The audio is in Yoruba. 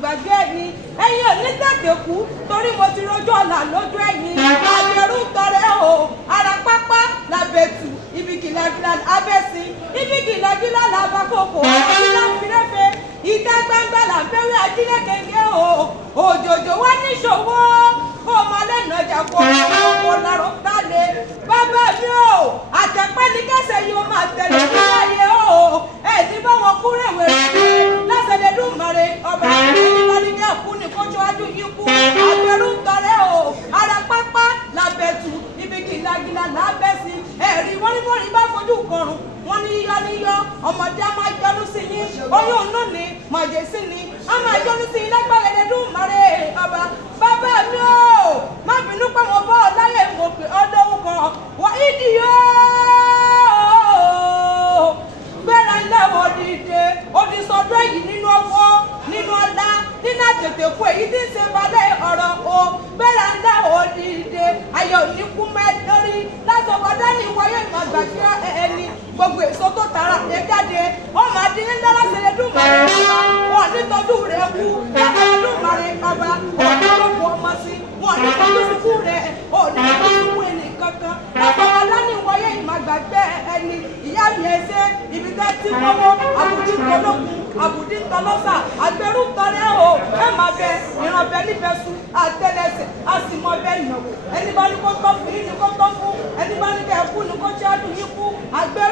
gbàgbé ẹni ẹ̀yin ò ní tètè kú torí mo ti rojú ọ̀la lójú ẹ̀yin àgbẹ̀rù tọrẹ o ara pápá làbẹ̀tù ibi gìlàgìlà abẹ́sìn ibi gìlàgìlà làbàkòkò ìlà fìrẹ́fẹ́ ìta gbangba làbẹ́wé ajílẹ̀ gẹ́gẹ́ o òjòjò wá níṣòwò kó o máa lẹ́nu ọjà kó o lárò dálé bàbá mi o àtẹ̀pẹ́ ní kẹsẹ̀ yìí ó máa tẹ̀lé ní láyé o ẹ̀ ní báwọn kúrèwé rẹ̀ lásẹ̀lẹ̀dùmarè ọba ẹnìbọ̀dì ní ẹ̀kú ní kójú ájú yìí kú àgbẹ̀rù tọrẹ o ara pápá làbẹ̀tù ibi gìlàgìlà làbẹ́sí ẹ̀rí wọ́nríwọ́nrí bá fojú kọrùn wọ́n ní yíyọ níyọ ọmọdé a máa yọnu sí yín oyún inú ni màjèsí ni a máa yọnu sí yín lágbára Ẹlẹ́dùmarè ọba bàbá mi o má bínú pé mo bọ́ ọ láyé mo pè ọ́ lóhùn kan wọ́n ìdí yóò gbéra lẹ́wọ̀ dìde odi sọdọ́ yìí nínú ọwọ́ nínú ọlá nínú àtètè kú èyí tí ń ṣe balẹ̀ ọ̀rọ̀ o gbéra lẹ́wọ̀ dìde ayọ̀ níkú mẹ́tọ́rí lásọ̀kọ̀ dání wáyé ìmọ̀gbàgbé ẹni gbogbo èso tó tara ẹ jáde wọ́n máa di ńlá lásẹ̀lẹ̀dùmarè wọn nítọ́jú rẹ̀ kú lásẹ̀lẹ̀dùmarè ọba ọ̀dọ́gbọ̀gbọ̀ ọmọ sí wọn nítọ́jú sùkú rẹ̀ òní sùkú ẹnì kankan lásọ̀kọ̀ dání wáyé ìmọ̀gbàgbé ẹni ìyá mi ẹsẹ̀ ibi tẹ́ ti wọ́wọ́ àbùdí ńtọ́lọ́kùn àbùdí ńtọ́lọ́sà àgbẹ̀rù tọrẹ o ẹ máa bẹ ìrànbẹ níbẹ̀ sùn àtẹlẹsẹ̀ a sì mọ bẹ́ẹ̀ ìnáwó ẹni bá ní kó tọ́ fún yín ní kó tọ́ fún ẹni bá ní kẹ́ ẹ kú ní kó ṣáájú yín kú àgbẹ̀